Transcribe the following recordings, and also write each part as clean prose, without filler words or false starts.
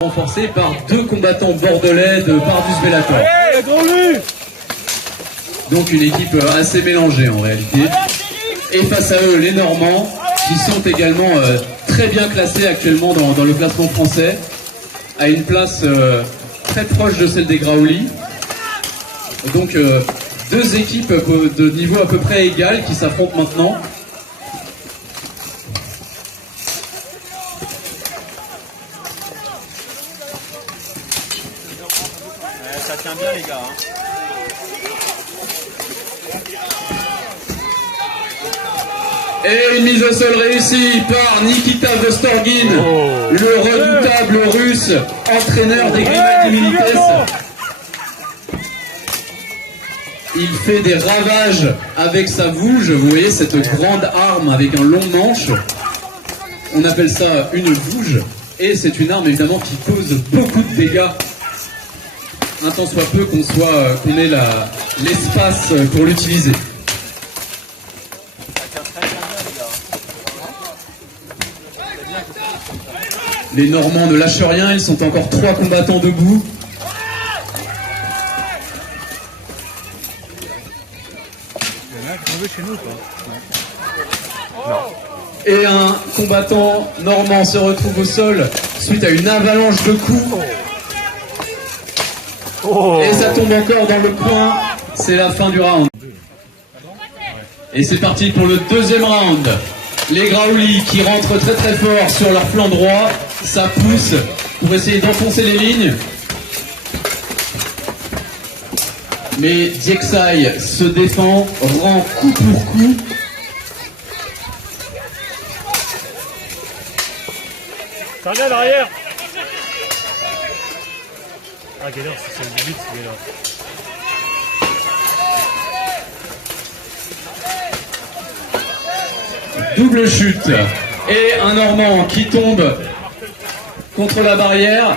renforcé par deux combattants bordelais de Pardus Bellator. Donc une équipe assez mélangée en réalité. Et face à eux, les Normands, qui sont également très bien classés actuellement dans le classement français, à une place très proche de celle des Graouli. Donc deux équipes de niveau à peu près égal qui s'affrontent maintenant. Ça tient bien les gars. Et une mise au sol réussie par Nikita Vostorgin, le redoutable russe, entraîneur des Grimaldi Milites. Il fait des ravages avec sa vouge, vous voyez cette grande arme avec un long manche. On appelle ça une vouge, et c'est une arme évidemment qui cause beaucoup de dégâts. Un tant soit peu qu'on ait l'espace pour l'utiliser. Les Normands ne lâchent rien, ils sont encore 3 combattants debout. Et un combattant normand se retrouve au sol suite à une avalanche de coups. Et ça tombe encore dans le coin. C'est la fin du round. Et c'est parti pour le deuxième round. Les Graouli qui rentrent très très fort sur leur flanc droit. Ça pousse pour essayer d'enfoncer les lignes. Mais Dieksai se défend, rend coup pour coup. Ça revient derrière. Ah, Gaillard, c'est le but, c'est là. Double chute. Et un Normand qui tombe contre la barrière.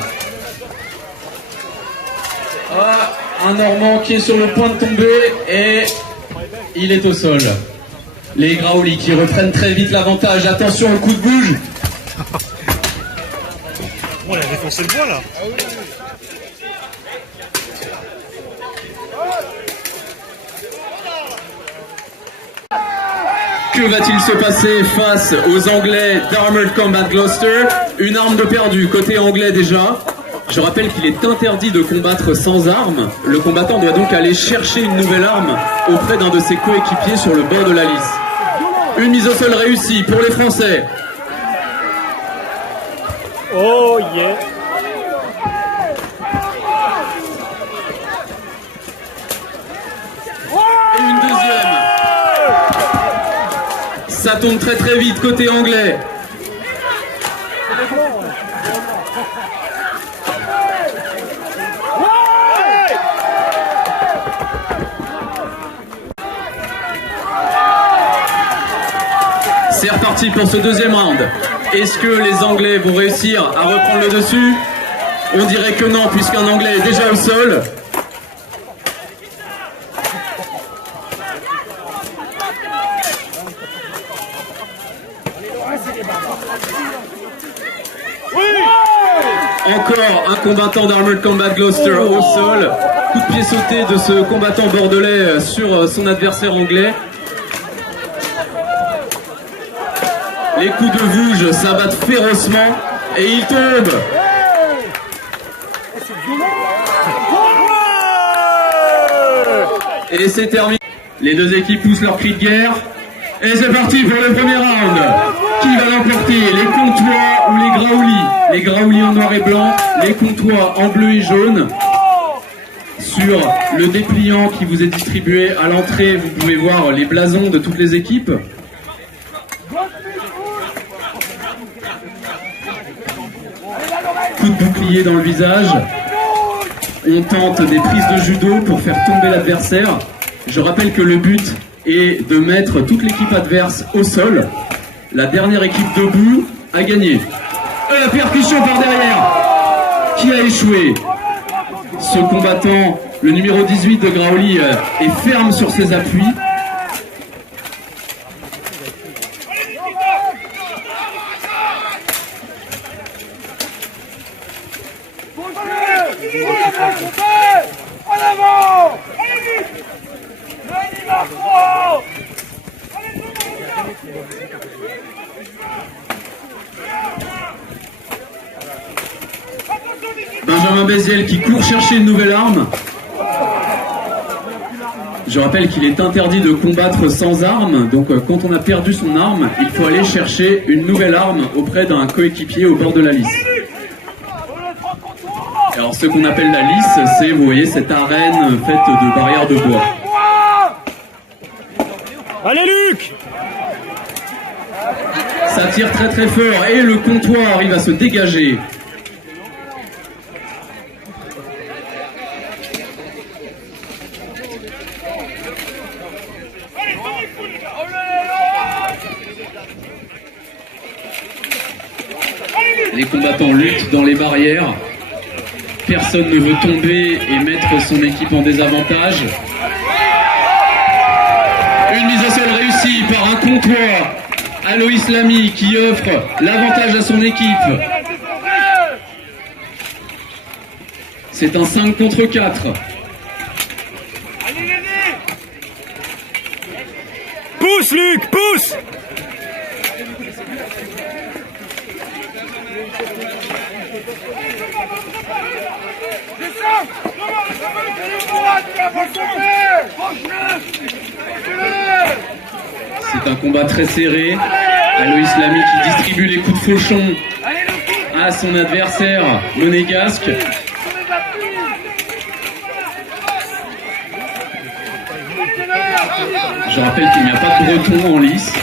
Ah, un Normand qui est sur le point de tomber et il est au sol. Les Graouli qui reprennent très vite l'avantage. Attention au coup de bouge. Oh, il a défoncé le bois là. Que va-t-il se passer face aux Anglais d'Armored Combat Gloucester? Une arme de perdu, côté anglais déjà. Je rappelle qu'il est interdit de combattre sans arme. Le combattant doit donc aller chercher une nouvelle arme auprès d'un de ses coéquipiers sur le bord de la lisse. Une mise au sol réussie pour les Français. Oh yeah. Et une deuxième. Ça tombe très très vite côté anglais. C'est reparti pour ce deuxième round. Est-ce que les Anglais vont réussir à reprendre le dessus? On dirait que non, puisqu'un Anglais est déjà au sol. Encore un combattant d'Armored Combat Gloucester au sol. Coup de pied sauté de ce combattant bordelais sur son adversaire anglais. Les coups de vouge s'abattent férocement et il tombe. Et c'est terminé. Les deux équipes poussent leur cri de guerre. Et c'est parti pour le premier round. Qui va l'emporter? Les Comtois ou les Graouli? Les Graouli en noir et blanc, les Comtois en bleu et jaune. Sur le dépliant qui vous est distribué à l'entrée, vous pouvez voir les blasons de toutes les équipes. Coup de bouclier dans le visage. On tente des prises de judo pour faire tomber l'adversaire. Je rappelle que le but est de mettre toute l'équipe adverse au sol. La dernière équipe debout a gagné. Et la percussion par derrière. Qui a échoué? Ce combattant, le numéro 18 de Graouli, est ferme sur ses appuis. En avant! Allez, Marco! Benjamin Béziel qui court chercher une nouvelle arme. Je rappelle qu'il est interdit de combattre sans arme, donc quand on a perdu son arme, il faut aller chercher une nouvelle arme auprès d'un coéquipier au bord de la lice. Alors ce qu'on appelle la lice, c'est, vous voyez, cette arène faite de barrières de bois. Allez Luc! Ça tire très très fort et le comptoir arrive à se dégager. Les combattants luttent dans les barrières. Personne ne veut tomber et mettre son équipe en désavantage. Une mise au sol réussie par un comptoir. Aloïs Lamy qui offre l'avantage à son équipe. C'est un 5 contre 4. Pousse Luc, pousse! C'est un combat très serré. Aloïs Lamy qui distribue les coups de fauchon à son adversaire monégasque. Je rappelle qu'il n'y a pas de breton en lice.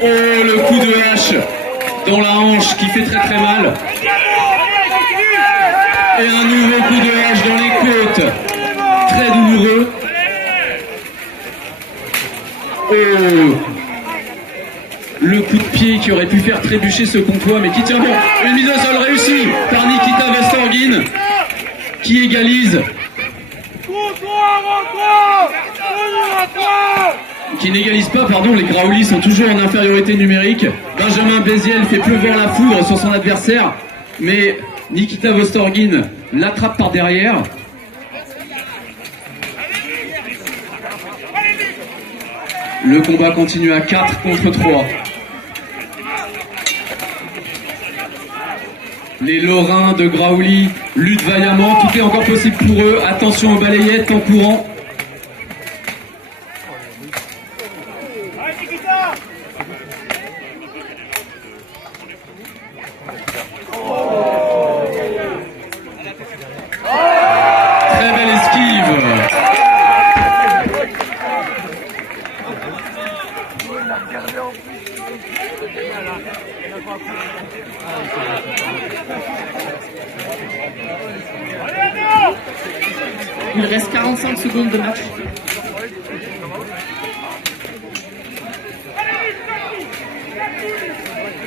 Oh, le coup de hache dans la hanche qui fait très très mal. Et un nouveau coup de hache dans les côtes. Très douloureux. Oh, le coup de pied qui aurait pu faire trébucher ce comptoir, mais qui tient bon. Une mise au sol réussie par Nikita Vostorgin, qui égalise. Qui n'égalise pas, pardon, les Graoulis sont toujours en infériorité numérique. Benjamin Béziel fait pleuvoir la foudre sur son adversaire, mais Nikita Vostorgin l'attrape par derrière. Le combat continue à 4 contre 3. Les Lorrains de Graouli luttent vaillamment, tout est encore possible pour eux. Attention aux balayettes en courant. Très belle esquive. Il reste 45 secondes de match.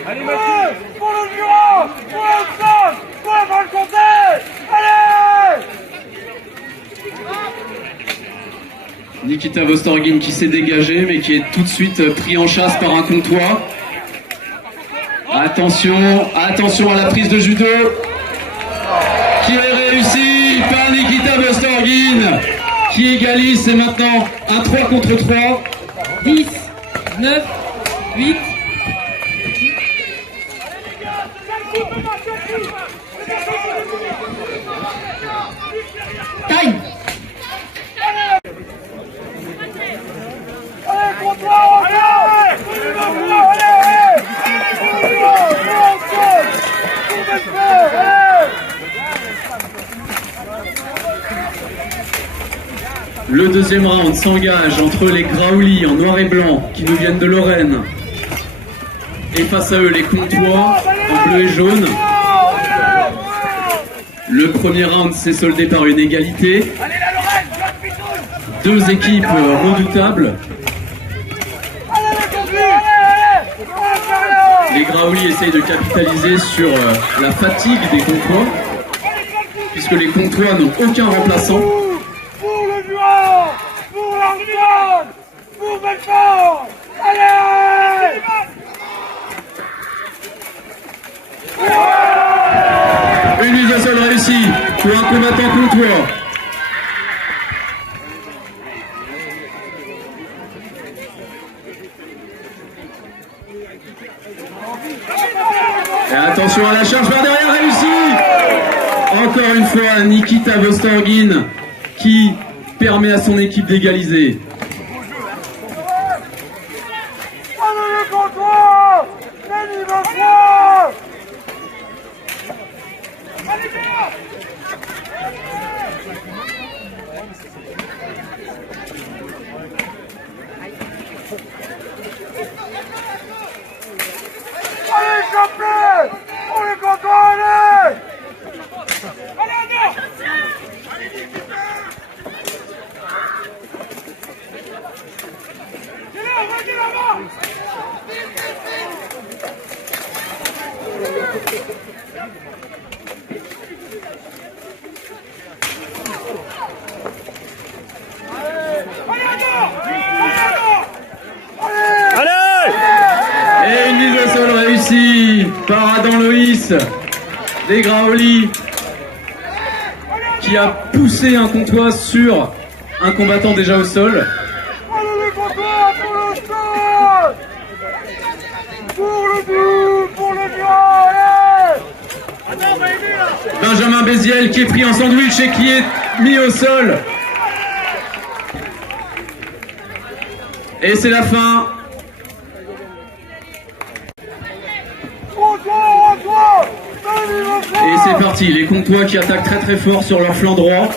Allez, Mathieu! Pour le Jura! Pour le Sol! Pour la Franche-Comté! Allez! Nikita Vostorgin qui s'est dégagé, mais qui est tout de suite pris en chasse par un comptoir. Attention, attention à la prise de judo, qui est réussie par Nikita Vostorgin, qui égalise. C'est maintenant un 3 contre 3. 10, 9, 8. Time. Allez, comptoir! Allez! Le deuxième round s'engage entre les Graouli en noir et blanc qui nous viennent de Lorraine et face à eux les Comtois en bleu et jaune. Le premier round s'est soldé par une égalité. Deux équipes redoutables. Les Graouli essayent de capitaliser sur la fatigue des Comtois, puisque les Comtois n'ont aucun remplaçant. Pour le Jura! Pour l'Antoine! pour Belfort. Allez! Une mise au sol réussie pour un combattant comtois. Et attention à la charge par derrière, réussi. Encore une fois, Nikita Vostorgin qui permet à son équipe d'égaliser. Allez les Comtois! Les niveau 3! Allez gars! Allez champion! On est content, allez! Allez Anna! Allez Nikita! Viens là, vas-y là-bas! Et une mise au sol réussie par Adam Loïs des Graoli qui a poussé un comtois sur un combattant déjà au sol. Allez les Comtois pour le sol! Pour le but! Pour le but! Allez! Benjamin Béziel qui est pris en sandwich et qui est mis au sol. Et c'est la fin. Et c'est parti, les Comtois qui attaquent très très fort sur leur flanc droit.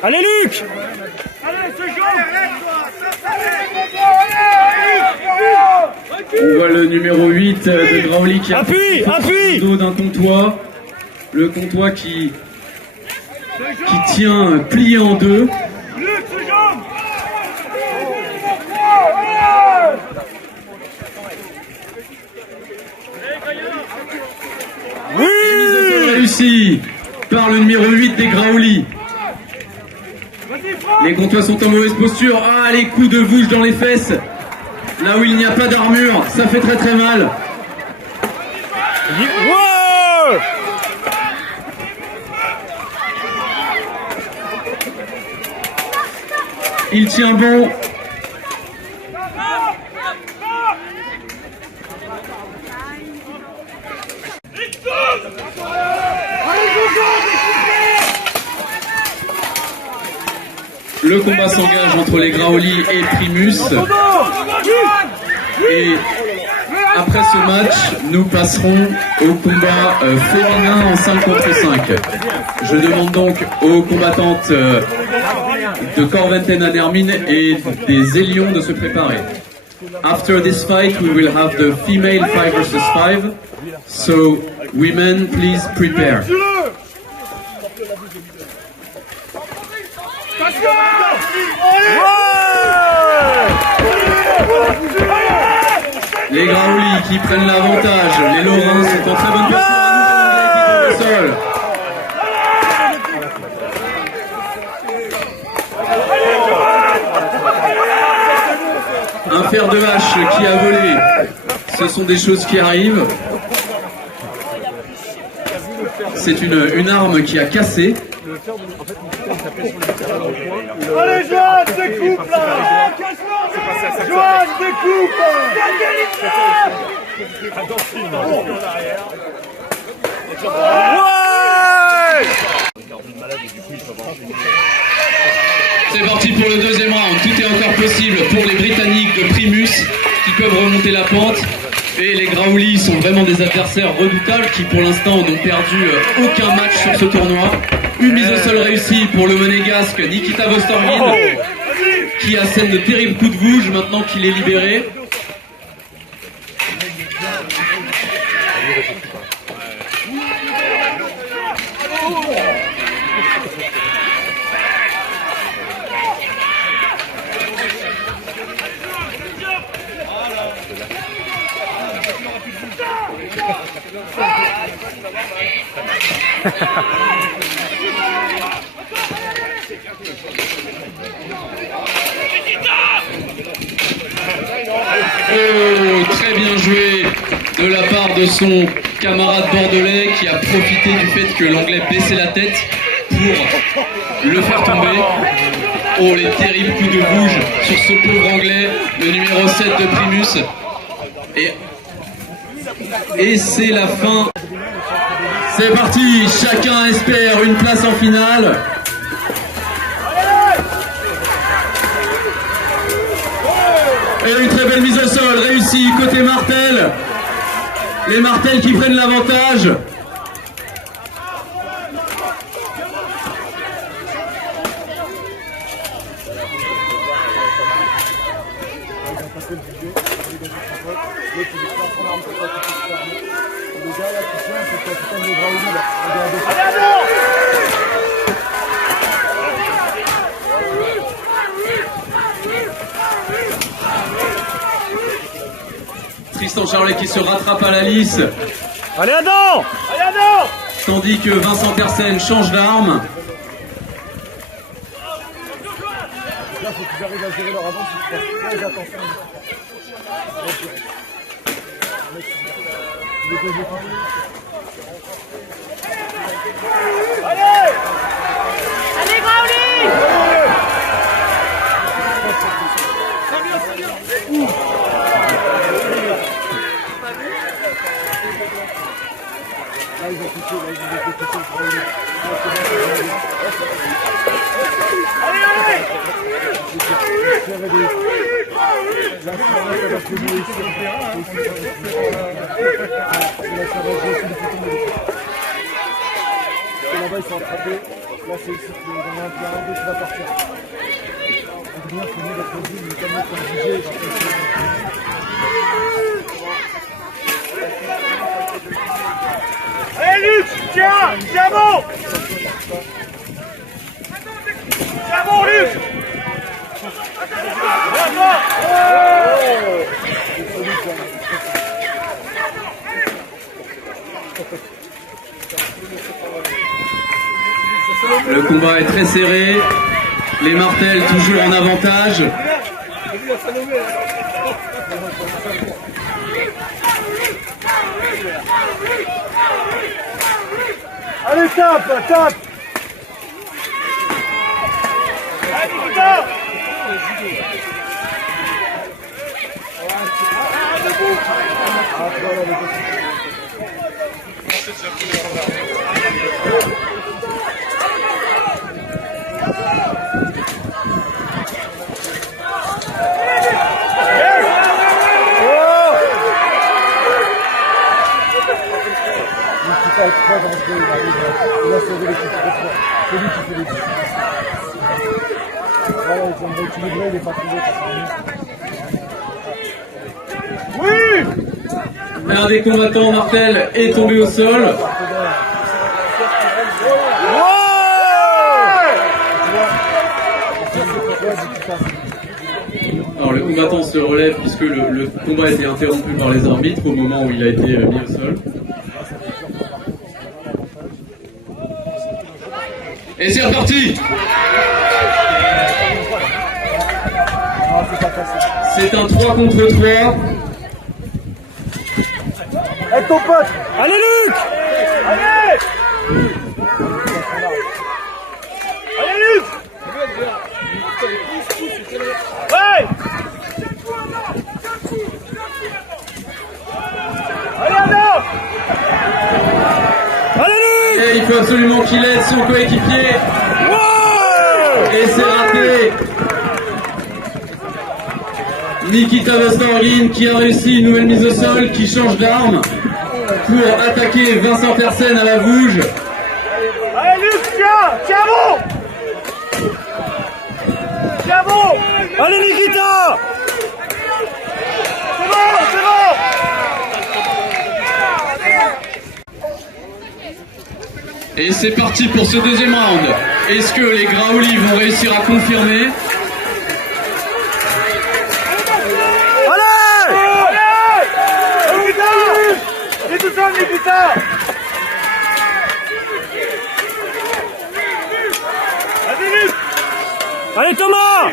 Allez Luc! On voit le numéro 8 de Graoli qui a Appuie! Appuie! le dos d'un Comtois. Le Comtois qui tient plié en deux. Oui! Réussi par le numéro 8 des Graoli. Les Comtois sont en mauvaise posture. Ah, les coups de bouche dans les fesses. Là où il n'y a pas d'armure, ça fait très très mal. Wow! Il tient bon. Le combat s'engage entre les Graoli et Primus. Et après ce match, nous passerons au combat féminin en 5 contre 5. Je demande donc aux combattantes de Corventen à Nermine et des Élions de se préparer. After this fight, we will have the female 5 versus 5. So, women, please prepare. Les Graoli qui prennent l'avantage, les Lorrains sont en très bonne posture à nouveau, qui tombent au sol. Un fer de hache qui a volé, ce sont des choses qui arrivent. C'est une arme qui a cassé. Allez Joanne, découpe là! Joanne, découpe! Ouais! C'est parti pour le deuxième round. Tout est encore possible pour les Britanniques de Primus qui peuvent remonter la pente. Et les Graoulis sont vraiment des adversaires redoutables qui pour l'instant n'ont perdu aucun match sur ce tournoi. Une mise au sol réussie pour le monégasque Nikita Vostorgin qui assène de terribles coups de vouge maintenant qu'il est libéré. Oh, très bien joué de la part de son camarade bordelais qui a profité du fait que l'anglais baissait la tête pour le faire tomber. Oh, les terribles coups de bouge sur ce pauvre anglais, le numéro 7 de Primus. Et c'est la fin. C'est parti, chacun espère une place en finale. Et une très belle mise au sol réussie côté Martel. Les Martels qui prennent l'avantage. Tristan Charlet qui se rattrape à la lice. Allez Adam! Allez, Adam! Tandis que Vincent Tersen change d'arme. Là, faut qu'ils arrivent à gérer leur avance, ils fassent très attention. Allez! Allez, Graouli! Là, ils ont touché, là, ils ont touché. Allez, allez! Là, ça va se jouer ici. Là-bas, ils sont attrapés. Là, c'est ici. Il y en a un qui va partir. Adrien, c'est mieux d'être dit, mais comme il est obligé, il va passer. Allez, Luc! Tiens! Tiens bon! Tiens bon, Luc! Le combat est très serré. Les Martels toujours en avantage. Allez, tape, tape! Allez, Nikita! Il est très dangereux, il a sauvé l'équipe très fort. C'est lui qui fait les buts. Voilà, ils ont rééquilibré, il n'est pas trouvé par Oui! Un des combattants Martel est tombé au sol. Alors le combattant se relève puisque le combat a été interrompu par les arbitres au moment où il a été mis au sol. Et c'est reparti! C'est un 3 contre 3. Aide ton pote! Allez Luc! Allez! Allez, Luc! Ouais! Allez, Adam! Allez Luc! Et il faut absolument qu'il aide son coéquipier. Ouais! Et c'est raté. c'est Nikita Vostorgin qui a réussi une nouvelle mise au sol, qui change d'arme pour attaquer Vincent Tersen à la bouge. Allez Luc, tiens bon. Tiens bon. Allez Nikita! C'est bon. Et c'est parti pour ce deuxième round. Est-ce que les Graouli vont réussir à confirmer? Il est tout seul, Nikita. Vas-y, Luc. Allez Thomas!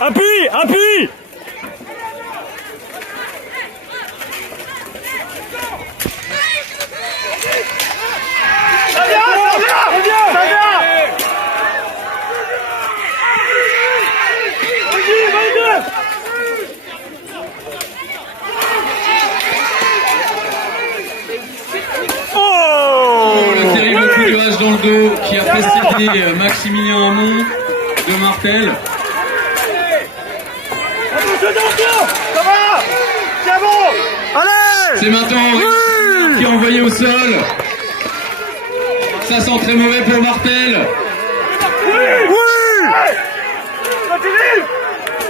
Appuie! Ça vient. Vas-y. Oh, le terrible coup de hache dans le dos qui a fait signer Maximilien Hamon de Martel. Ça va. Tiens bon. Allez! C'est maintenant qui est envoyé au sol. Ça sent très mauvais pour Martel. Oui! Continue.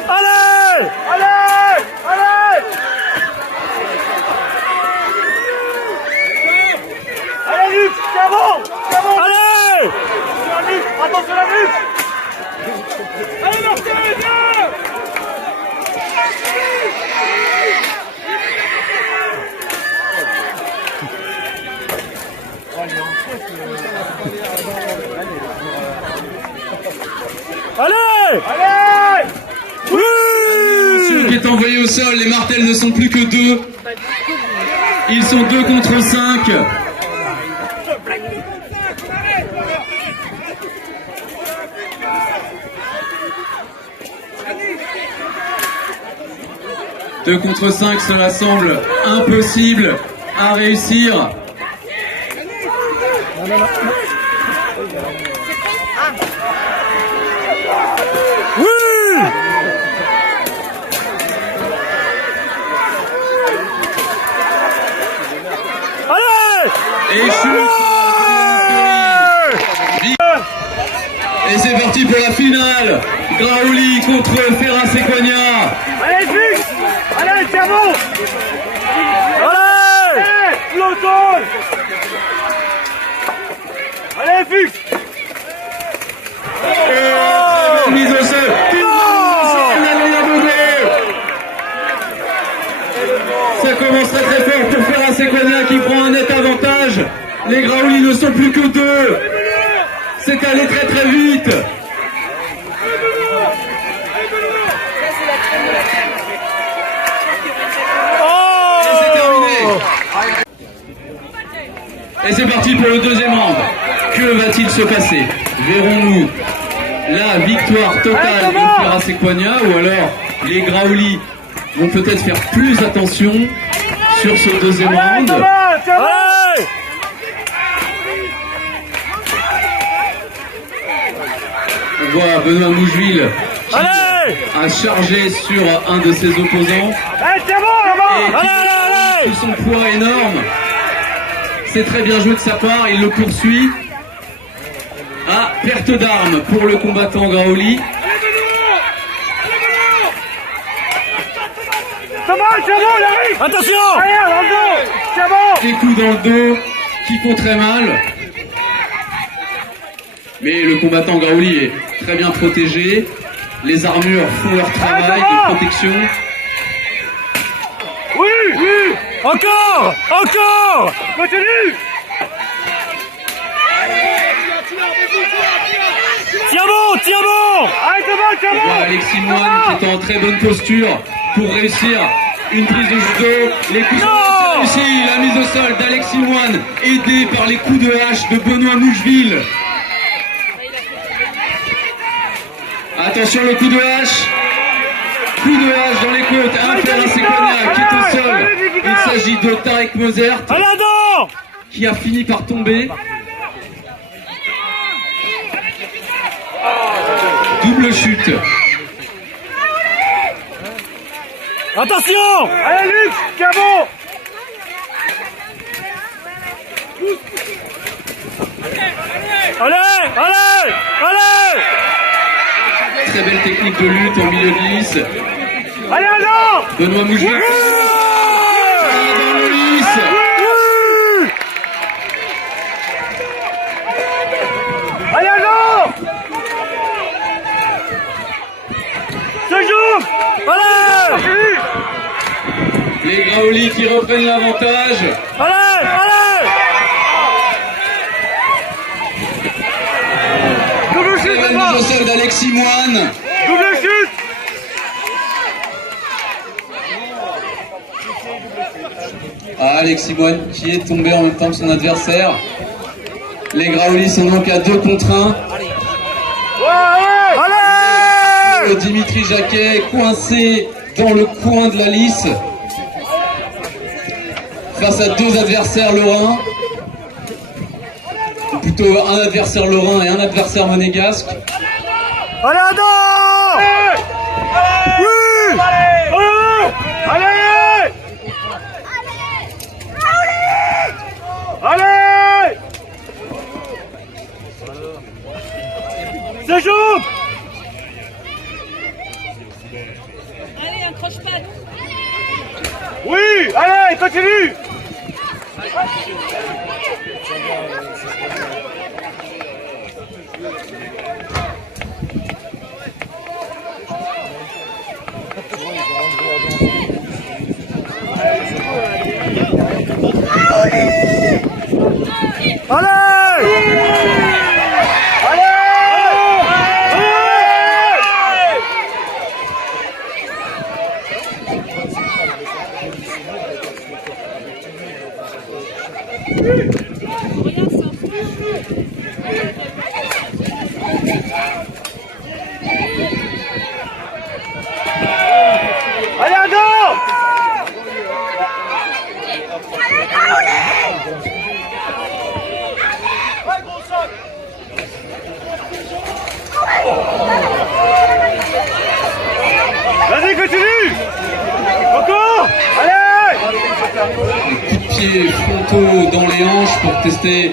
Allez! Allez Luc, tiens bon. Allez! Attention la Luc. Allez Martin, viens. Allez! Oui! Celui qui est envoyé au sol, les Martels ne sont plus que 2. Ils sont 2 contre 5. Deux contre 5, cela semble impossible à réussir. Oui! Allez! Et Et c'est parti pour la finale. Graouli contre Ferrat Sequania. Allez Luc. Allez, tiens bon. Allez! L'automne. Allez Fuchs. Mise au sol. Ça commence très très fort pour Ferrat Sequania qui prend un net avantage. Les Graouli ne sont plus que 2. C'est allé très très vite. Et c'est terminé. Et c'est parti pour le deuxième round. Que va-t-il se passer? Verrons-nous la victoire totale de Ferrat Sequania ou alors les Graouli vont peut-être faire plus attention sur ce deuxième round. Allez! On voit Benoît Mougeville qui Allez! a chargé sur un de ses opposants Allez, tiens bon là-bas. et qui Allez! sous son poids énorme. C'est très bien joué de sa part, il le poursuit. Ah, perte d'armes pour le combattant Graouli. Thomas, tiens bon, il arrive. Attention! Allez, dans le dos. Tiens bon. Des coups dans le dos qui font très mal. Mais le combattant Graouli est très bien protégé. Les armures font leur travail de protection. Oui. Encore! Continue. Tiens bon! Allez, Thomas, tiens On voit bon. Alexis Moine qui est en très bonne posture pour réussir une prise de judo. Les coups sont réussis. La mise au sol d'Alexis Moine, aidé par les coups de hache de Benoît Mougeville. Attention le coup de hache. Coup de hache dans les côtes. Un Ferrin Sequania qui est au sol. Il s'agit de Tarek Mozert Allez, Adam! qui a fini par tomber. Double chute. Attention! Allez, Luc, tiens bon. Allez! Allez! Allez! Très belle technique de lutte au milieu de lisse. Allez, Adam. Benoît Mougelet. Dans le lisse. Allez, Adam. Se joue. Allez! Les Graoli qui reprennent l'avantage. Allez! Allez! Double Très chute, belle Benoît. mise au sol d'Alexis Moine. Double chute. Alexis Moine qui est tombé en même temps que son adversaire. Les Graoli sont donc à 2 contre 1. Ouais, Allez! Dimitri Jacquet coincé dans le coin de la lisse face à 2 adversaires lorrains, ou plutôt un adversaire lorrain et un adversaire monégasque. Allez, Adam! Oui! allez. Allez. Se joue. Allez, un croche-patte. Oui, allez, continue. Allez, Adam. Vas-y, continue. Encore. Allez. Coup de pied frontaux dans les hanches pour tenter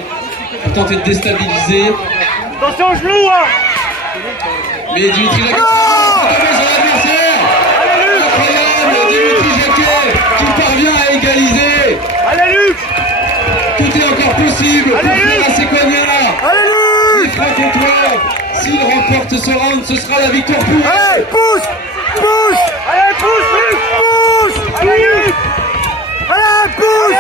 de déstabiliser. Attention aux genoux, hein. Mais Dimitri Jacquet tombe sur l'adversaire. Incroyable, Dimitri Jacquet qui parvient à égaliser. Allez, Luc. Tout est encore possible pour Ferrin Sequania. Allez, Les 3 contre 1. S'il remporte ce round, ce sera la victoire pour lui. Allez, pousse! Pousse! Allez, pousse, Luc. Pousse! Allez, Luc. Allez, pousse!